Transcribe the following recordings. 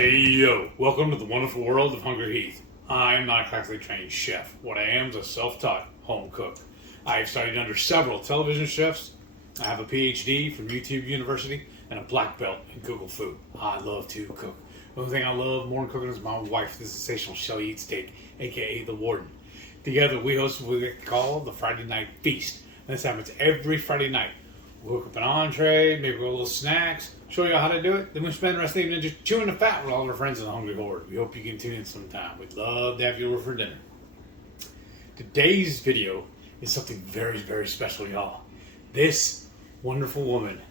Hey yo, welcome to the wonderful world of HungryHeath. I'm not a classically trained chef. What I am is a self-taught home cook. I have studied under several television chefs. I have a PhD from YouTube University and a black belt in Google food. I love to cook. The only thing I love more than cooking is my wife, the sensational Shelly Eat Steak, aka the Warden. Together we host what we call the Friday Night Feast. This happens every Friday night. We'll cook up an entree, maybe a little snacks, show you how to do it. Then we spend the rest of the evening just chewing the fat with all of our friends in the HungryHorde. We hope you can tune in sometime. We'd love to have you over for dinner. Today's video is something very, very special, y'all. This wonderful woman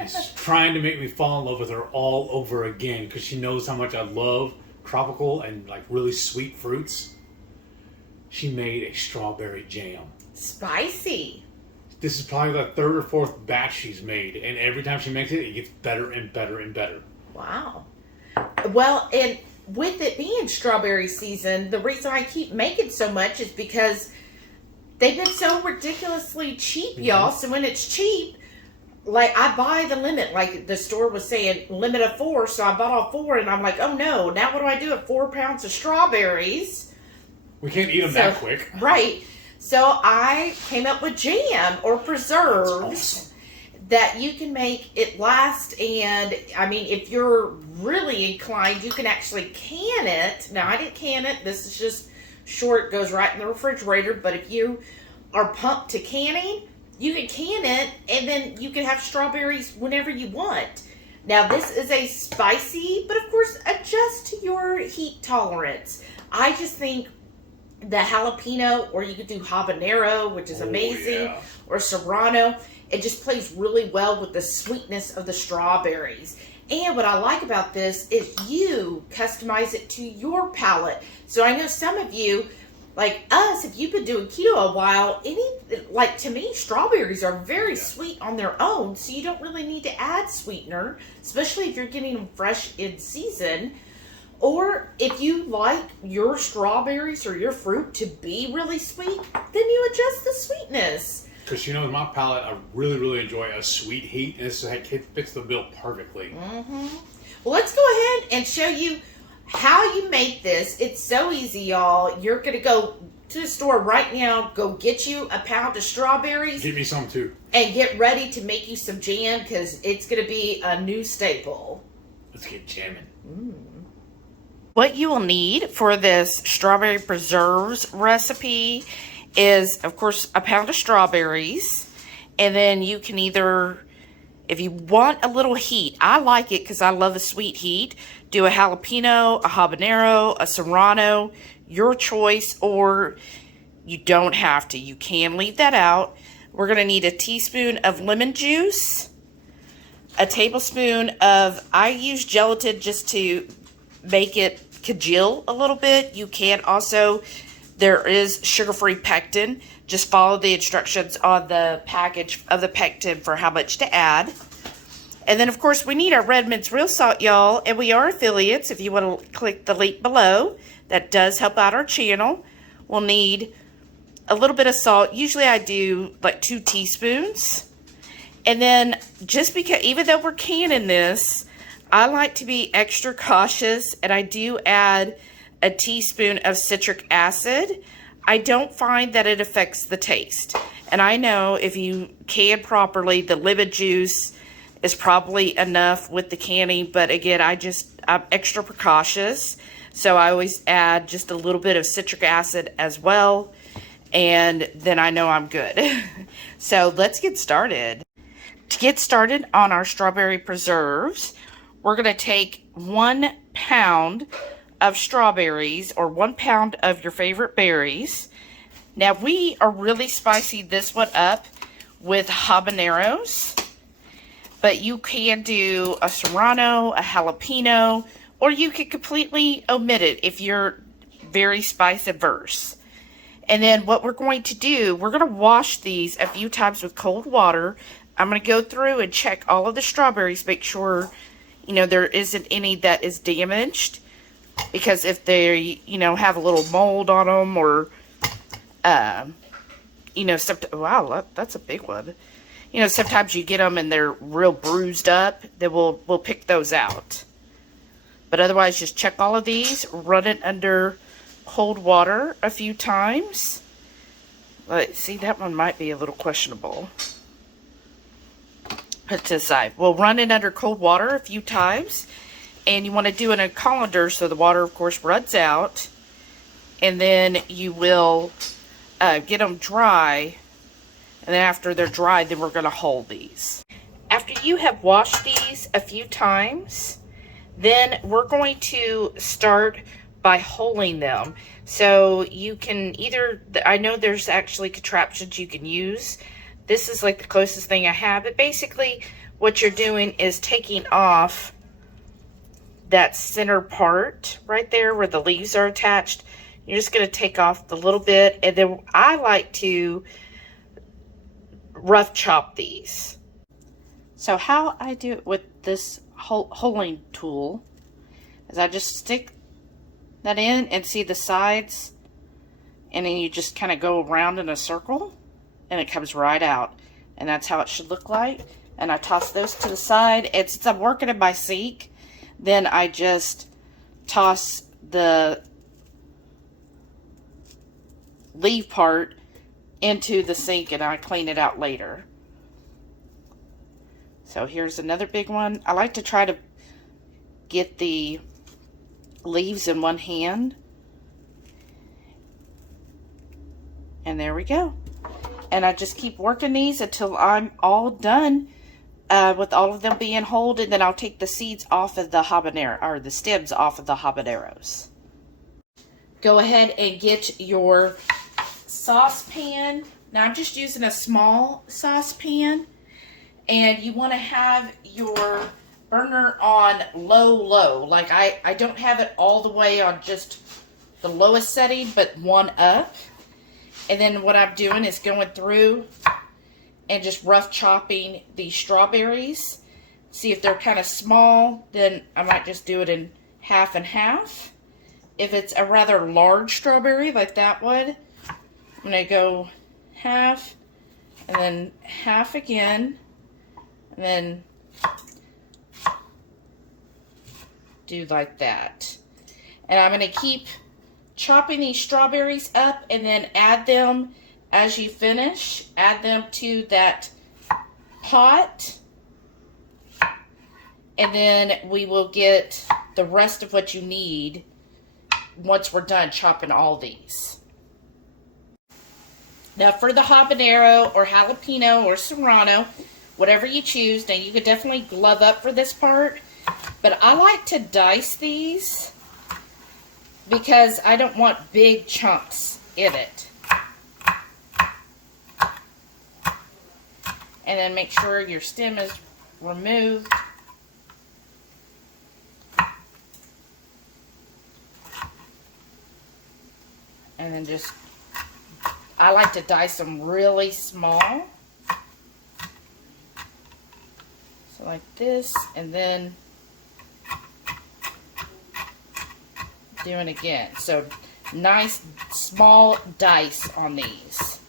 is trying to make me fall in love with her all over again because she knows how much I love tropical and like really sweet fruits. She made a strawberry jam. Spicy. This is probably the third or fourth batch she's made, and every time she makes it, it gets better and better and better. Wow. Well, and with it being strawberry season, the reason I keep making so much is because they've been so ridiculously cheap, y'all. So when it's cheap, like I buy the limit, like the store was saying, limit of 4. So I bought all 4, and I'm like, oh no, now what do I do with 4 pounds of strawberries? We can't eat them that quick. Right. So I came up with jam or preserves awesome. that you can make it last. And I mean, if you're really inclined, you can actually can it. Now I didn't can it. This is just short, goes right in the refrigerator. But if you are pumped to canning, you can can it and then you can have strawberries whenever you want. Now this is a spicy, but of course adjust to your heat tolerance. I just think the jalapeno, or you could do habanero, which is amazing, or serrano. It just plays really well with the sweetness of the strawberries. And what I like about this is you customize it to your palate. So I know some of you, like us, if you've been doing keto a while, to me, strawberries are very sweet on their own, so you don't really need to add sweetener, especially if you're getting them fresh in season. Or if you like your strawberries or your fruit to be really sweet, then you adjust the sweetness. Because you know, with my palate, I really, really enjoy a sweet heat, and this fits the bill perfectly. Mm-hmm. Well, let's go ahead and show you how you make this. It's so easy, y'all. You're going to go to the store right now, go get you a pound of strawberries. Give me some too. And get ready to make you some jam, because it's going to be a new staple. Let's get jamming. What you will need for this strawberry preserves recipe is, of course, a pound of strawberries. And then you can either, if you want a little heat, I like it because I love the sweet heat, do a jalapeno, a habanero, a serrano, your choice, or you don't have to. You can leave that out. We're going to need a teaspoon of lemon juice, a tablespoon of, I use gelatin just to make it congeal a little bit. You can also, there is sugar-free pectin. Just follow the instructions on the package of the pectin for how much to add. And then, of course, we need our red mince real salt, y'all. And we are affiliates. If you want to click the link below, that does help out our channel. We'll need a little bit of salt. Usually I do like 2 teaspoons. And then just because, even though we're canning this, I like to be extra cautious, and I do add a teaspoon of citric acid. I don't find that it affects the taste. And I know if you can properly, the lemon juice is probably enough with the canning, but again, I'm extra precautious. So I always add just a little bit of citric acid as well, and then I know I'm good. So let's get started. To get started on our strawberry preserves, we're going to take 1 pound of strawberries, or 1 pound of your favorite berries. Now, we are really spicing this one up with habaneros, but you can do a serrano, a jalapeno, or you can completely omit it if you're very spice averse. And then what we're going to do, we're going to wash these a few times with cold water. I'm going to go through and check all of the strawberries, make sure there isn't any that is damaged, because if they, have a little mold on them, or, wow, that's a big one. Sometimes you get them and they're real bruised up, then we'll pick those out. But otherwise, just check all of these, run it under cold water a few times. Let's see, that one might be a little questionable. Put to the side. We'll run it under cold water a few times. And you want to do it in a colander so the water, of course, runs out. And then you will get them dry. And then after they're dry, then we're going to hull these. After you have washed these a few times, then we're going to start by hulling them. So you can either, I know there's actually contraptions you can use. This is like the closest thing I have. But basically what you're doing is taking off that center part right there where the leaves are attached. You're just going to take off the little bit. And then I like to rough chop these. So how I do it with this hulling tool is I just stick that in and see the sides, and then you just kind of go around in a circle and it comes right out, and that's how it should look like. And I toss those to the side, and since I'm working in my sink, then I just toss the leaf part into the sink and I clean it out later. So here's another big one. I like to try to get the leaves in one hand. And there we go. And I just keep working these until I'm all done with all of them being whole, and then I'll take the seeds off of the habanero, or the stems off of the habaneros. Go ahead and get your saucepan. Now I'm just using a small saucepan, and you want to have your burner on low. Like I don't have it all the way on just the lowest setting, but one up. And then what I'm doing is going through and just rough chopping the strawberries. See if they're kind of small, then I might just do it in half and half. If it's a rather large strawberry like that one, I'm going to go half and then half again, and then do like that. And I'm going to keep chopping these strawberries up, and then add them as you finish. Add them to that pot, and then we will get the rest of what you need once we're done chopping all these. Now for the habanero or jalapeno or serrano, whatever you choose. Now you could definitely glove up for this part, but I like to dice these because I don't want big chunks in it. And then make sure your stem is removed. And then just, I like to dice them really small. So like this, and then doing again. So nice small dice on these.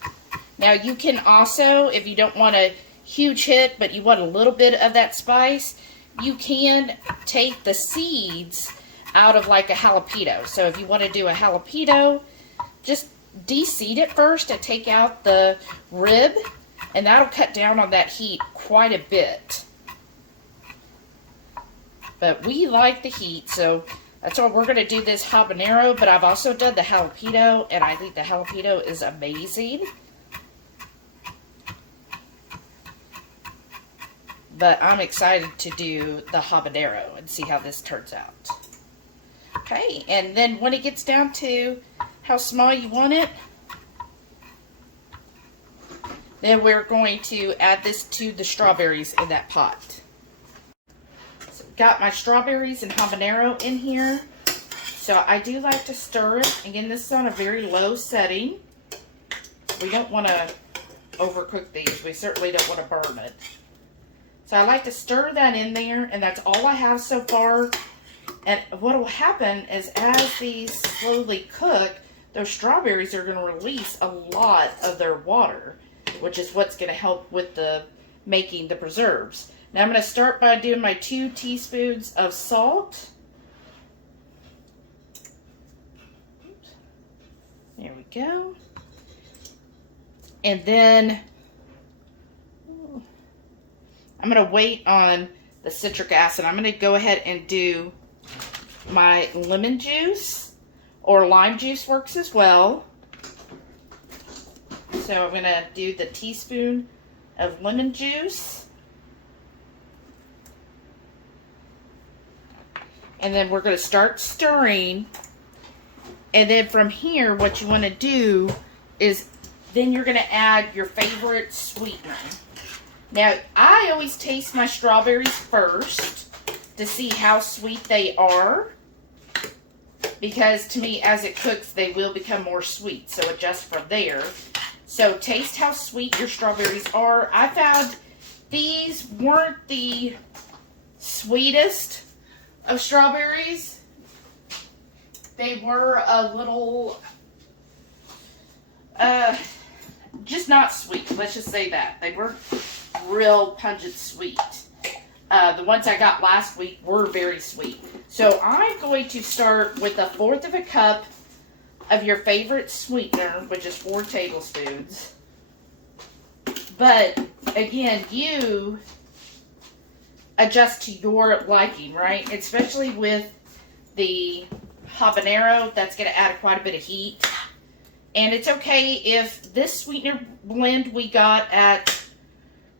Now you can also, if you don't want a huge hit but you want a little bit of that spice, you can take the seeds out of like a jalapeno. So if you want to do a jalapeno, just de-seed it first and take out the rib, and that'll cut down on that heat quite a bit. But we like the heat, so that's why we're going to do this habanero, but I've also done the jalapeno, and I think the jalapeno is amazing. But I'm excited to do the habanero and see how this turns out. Okay, and then when it gets down to how small you want it, then we're going to add this to the strawberries in that pot. Got my strawberries and habanero in here. So I do like to stir it. Again, this is on a very low setting. We don't want to overcook these. We certainly don't want to burn it. So I like to stir that in there, and that's all I have so far. And what will happen is as these slowly cook, those strawberries are going to release a lot of their water, which is what's going to help with the making the preserves. Now I'm going to start by doing my 2 teaspoons of salt. go. And then I'm going to wait on the citric acid. I'm going to go ahead and do my lemon juice, or lime juice works as well. So I'm going to do the teaspoon of lemon juice. And then we're going to start stirring. And then from here, what you want to do is then you're going to add your favorite sweetener. Now, I always taste my strawberries first to see how sweet they are. Because to me, as it cooks, they will become more sweet. So adjust from there. So taste how sweet your strawberries are. I found these weren't the sweetest of strawberries. They were a little, just not sweet. Let's just say that. They weren't real pungent sweet. The ones I got last week were very sweet. So I'm going to start with 1/4 of a cup of your favorite sweetener, which is 4 tablespoons. But again, you adjust to your liking, right? Especially with the habanero, that's going to add quite a bit of heat. And it's okay if this sweetener blend we got at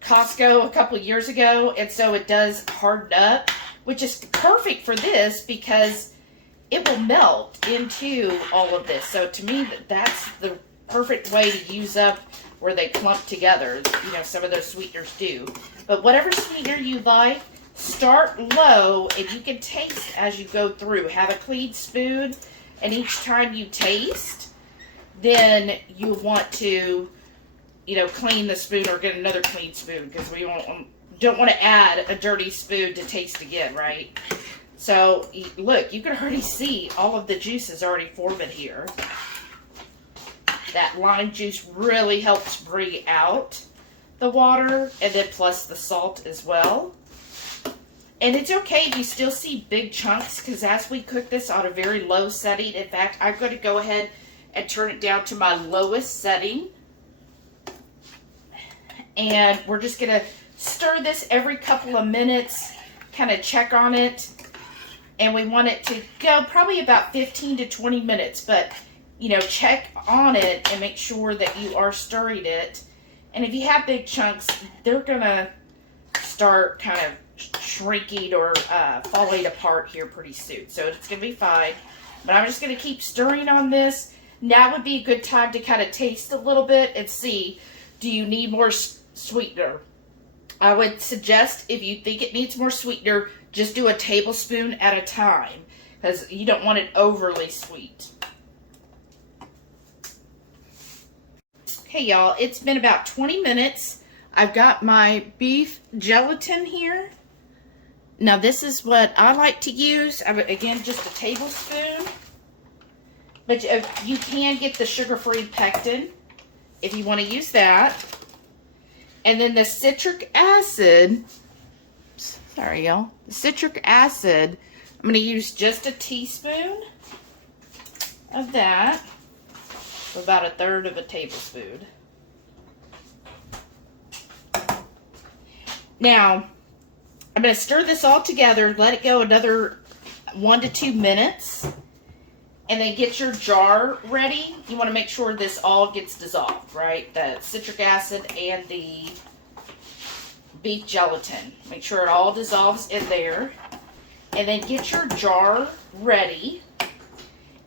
Costco a couple of years ago, and so it does harden up, which is perfect for this because it will melt into all of this. So to me, that's the perfect way to use up where they clump together. You know, some of those sweeteners do. But whatever sweetener you like, start low, and you can taste as you go through. Have a clean spoon, and each time you taste, then you want to, you know, clean the spoon or get another clean spoon, because we don't want to add a dirty spoon to taste again, right? So, look, you can already see all of the juices already forming here. That lime juice really helps bring out the water, and then plus the salt as well. And it's okay if you still see big chunks, because as we cook this on a very low setting, in fact, I'm going to go ahead and turn it down to my lowest setting. And we're just going to stir this every couple of minutes, kind of check on it. And we want it to go probably about 15 to 20 minutes. But, you know, check on it and make sure that you are stirring it. And if you have big chunks, they're going to start kind of shrinking or falling apart here pretty soon. So it's going to be fine. But I'm just going to keep stirring on this. Now would be a good time to kind of taste a little bit and see, do you need more sweetener? I would suggest, if you think it needs more sweetener, just do a tablespoon at a time, because you don't want it overly sweet. Okay, y'all, it's been about 20 minutes. I've got my beef gelatin here. Now, this is what I like to use. Again, just a tablespoon. But you can get the sugar-free pectin if you want to use that. And then the citric acid, sorry y'all, the citric acid, I'm going to use just a teaspoon of that, so about 1/3 of a tablespoon. Now, I'm going to stir this all together, let it go another 1 to 2 minutes, and then get your jar ready. You want to make sure this all gets dissolved, right? The citric acid and the beef gelatin. Make sure it all dissolves in there. And then get your jar ready.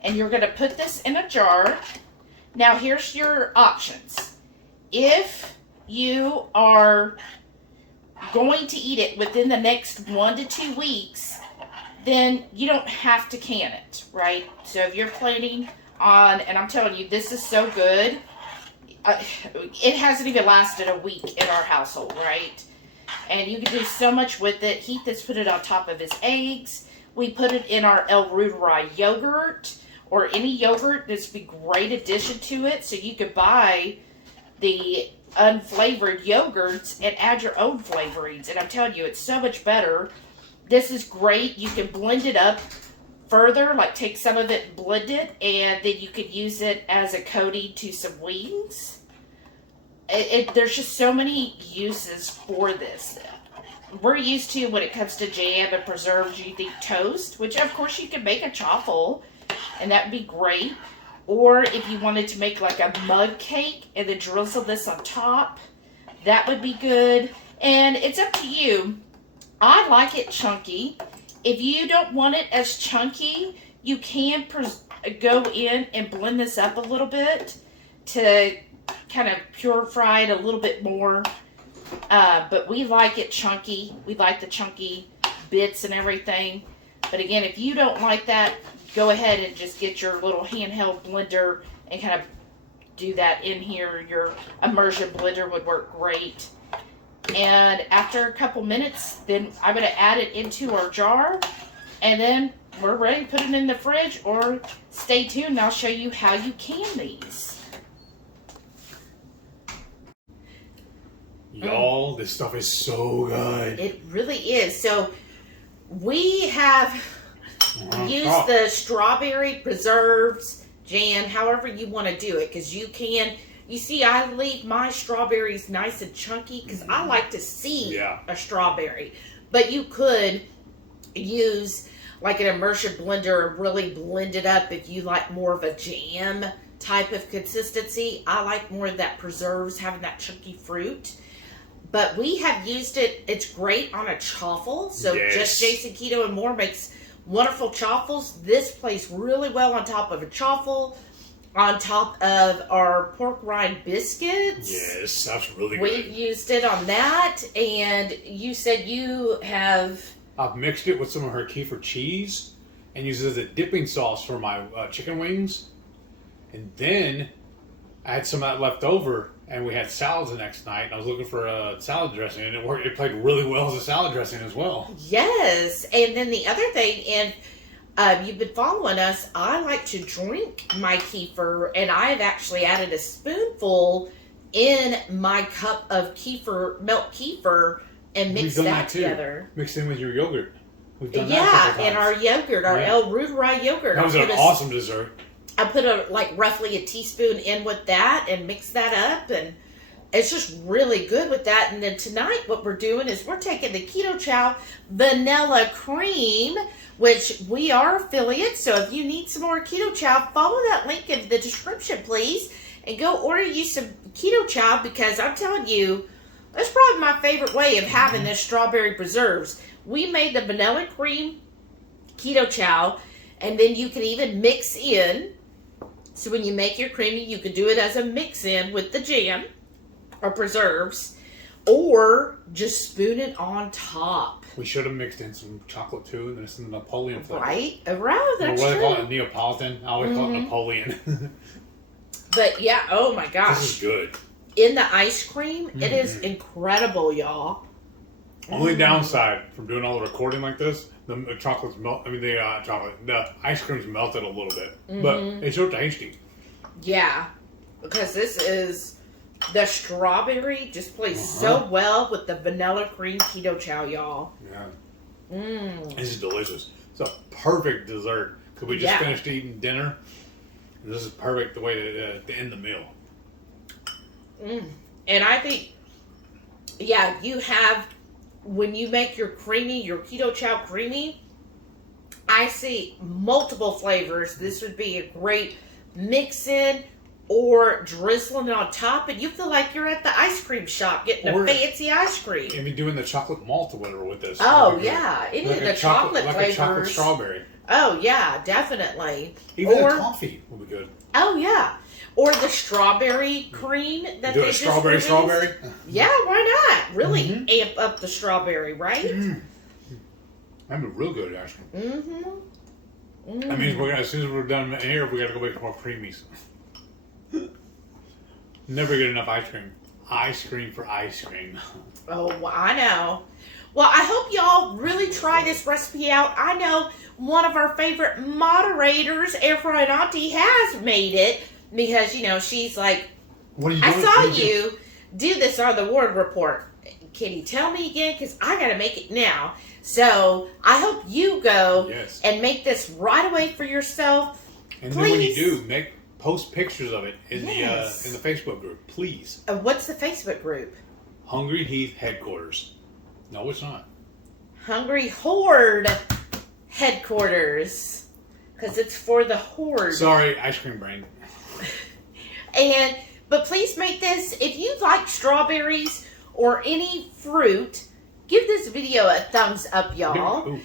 And you're going to put this in a jar. Now, here's your options. If you are going to eat it within the next 1 to 2 weeks, then you don't have to can it, right? So if you're planning on, and I'm telling you, this is so good. It hasn't even lasted a week in our household, right? And you can do so much with it. Heath has put it on top of his eggs. We put it in our El Ruderai yogurt, or any yogurt. This would be a great addition to it. So you could buy the unflavored yogurts and add your own flavorings. And I'm telling you, it's so much better. This is great. You can blend it up further, like take some of it and blend it, and then you could use it as a coating to some wings. There's just so many uses for this. We're used to, when it comes to jam and preserves, you think toast, which of course you can make a chaffle, and that would be great. Or if you wanted to make like a mug cake and then drizzle this on top, that would be good. And it's up to you. I like it chunky. If you don't want it as chunky, you can go in and blend this up a little bit to kind of purify it a little bit more. But we like it chunky. We like the chunky bits and everything. But again, if you don't like that, go ahead and just get your little handheld blender and kind of do that in here. Your immersion blender would work great. And after a couple minutes, then I'm going to add it into our jar. And then we're ready to put it in the fridge, or stay tuned and I'll show you how you can these. Y'all, this stuff is so good. It really is. So we have used the strawberry preserves jam, however you want to do it, because you can. You see, I leave my strawberries nice and chunky because I like to see a strawberry. But you could use like an immersion blender and really blend it up if you like more of a jam type of consistency. I like more of that preserves, having that chunky fruit. But we have used it. It's great on a chaffle. So Just Jason Keto and More makes wonderful chaffles. This plays really well on top of a chaffle. On top of our pork rind biscuits. Yes, that's really good. We've used it on that, and you said you have... I've mixed it with some of her kefir cheese and used it as a dipping sauce for my chicken wings. And then I had some of that left over, and we had salads the next night, and I was looking for a salad dressing, and it worked. It played really well as a salad dressing as well. Yes, and then the other thing, and you've been following us, I like to drink my kefir, and I've actually added a spoonful in my cup of milk kefir, and mixed that together. Mixed in with your yogurt. We've done that a couple times. And our yogurt, our El Ruderai yogurt. That was an awesome dessert. I put roughly a teaspoon in with that and mix that up, and it's just really good with that. And then tonight what we're doing is we're taking the Ketochow vanilla cream, which we are affiliates. So if you need some more Ketochow, follow that link in the description, please, and go order you some Ketochow, because I'm telling you, that's probably my favorite way of having this strawberry preserves. We made the vanilla cream Ketochow, and then you can even mix in. So when you make your creamy, you could do it as a mix-in with the jam or preserves, or just spoon it on top. We should have mixed in some chocolate too, and then some Napoleon flavor. Right? Around that's what true. do they call it? Neapolitan? I always call it Napoleon. But yeah, oh my gosh. This is good. In the ice cream, it is incredible, y'all. Only downside from doing all the recording like this, the chocolate's the ice cream's melted a little bit, but it's so tasty. Yeah, because this is, the strawberry just plays so well with the vanilla cream Ketochow, y'all. Yeah. This is delicious. It's a perfect dessert, because we just finished eating dinner, and this is perfect the way to end the meal. And I think, you have, when you make your Ketochow creamy, I see multiple flavors. This would be a great mix-in or drizzling it on top, and you feel like you're at the ice cream shop getting a fancy ice cream. And be doing the chocolate malt or whatever with this. Oh, yeah. Any of the chocolate flavors. Like a chocolate strawberry. Oh, yeah, definitely. Even the coffee will be good. Oh, yeah. Or the strawberry cream that they just released. Strawberry? Yeah, why not? Really amp up the strawberry, right? That'd be real good, actually. That means as soon as we're done here, we got to go make more creamies. Never get enough ice cream. Ice cream for ice cream. Oh, well, I know. Well, I hope y'all really try this recipe out. I know one of our favorite moderators, Aprons Auntie, has made it. Because, she's like, what are you doing? I saw you do this on the Ward Report. Can you tell me again? Because I got to make it now. So I hope you go and make this right away for yourself. And then when you do, post pictures of it in the Facebook group, please. What's the Facebook group? HungryHeath Headquarters. No, it's not. HungryHorde Headquarters. Because it's for the horde. Sorry, ice cream brain. But please make this, if you like strawberries or any fruit, give this video a thumbs up, y'all.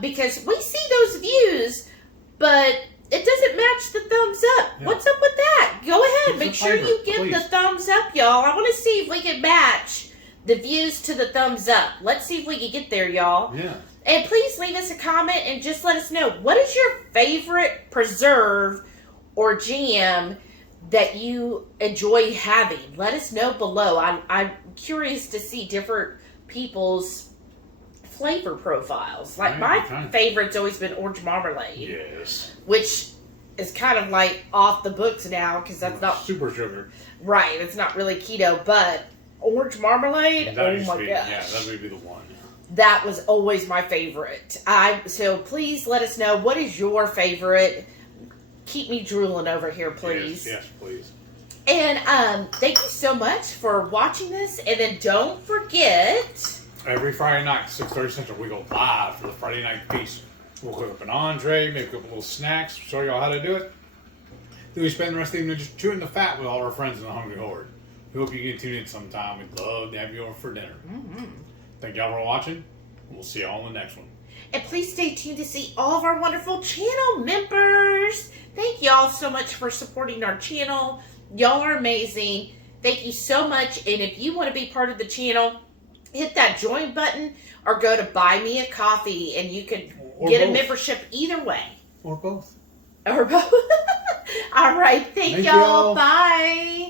Because we see those views, but it doesn't match the thumbs up. Yeah. What's up with that? Go ahead. Make sure you give the thumbs up, y'all. I want to see if we can match the views to the thumbs up. Let's see if we can get there, y'all. Yeah. And please leave us a comment and just let us know, what is your favorite preserve or jam that you enjoy having? Let us know below. I'm curious to see different people's flavor profiles. Like my favorite's always been orange marmalade. Yes. Which is kind of like off the books now because that's not super sugar. Right. It's not really keto, but orange marmalade. Oh my gosh. Yeah, that would be the one. That was always my favorite. So please let us know, what is your favorite? Keep me drooling over here, please. Yes, please. And thank you so much for watching this. And then don't forget, every Friday night, 6:30 Central, we go live for the Friday night feast. We'll cook up an entree, make up little snacks, show y'all how to do it. Then we spend the rest of the evening just chewing the fat with all our friends in the Hungry Horde. We hope you can tune in sometime. We'd love to have you over for dinner. Thank y'all for watching. We'll see y'all in the next one. And please stay tuned to see all of our wonderful channel members. Thank y'all so much for supporting our channel. Y'all are amazing. Thank you so much. And if you want to be part of the channel, hit that join button or go to buy me a coffee and you can get a membership either way. Or both. Or both. All right. Thank y'all. Bye.